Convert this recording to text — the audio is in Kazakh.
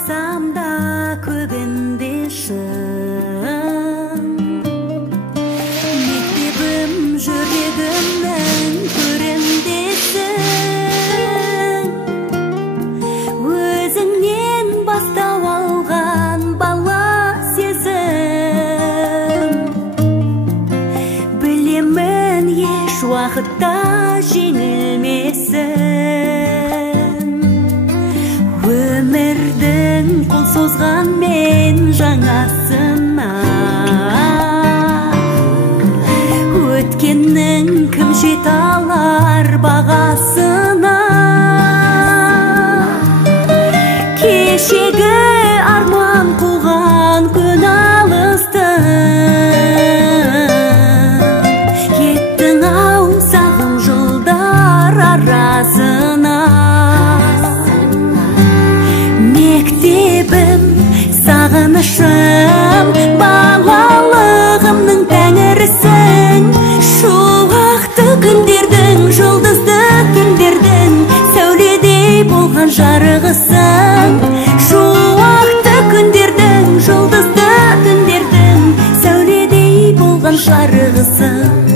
Қаласам да көгінде шын, мектебім жүрегімнің көріндесің. Өзіңнен бастау алған бала сезім, білемін еш уақытта жеңілмесін. Өмірдің қол созған мен жаңасына, өткеннің кім жете алар бағасына. Кешегі арман қуған күн алысты, кеттің ау сағым жылдар арасына. Мектебім, сағынышым, балалығымның тәңірісің. Шуақты күндердің, жұлдызды түндердің сәуледей болған жарығысың. Шуақты күндердің, жұлдызды түндердің сәуледей болған жарығысың.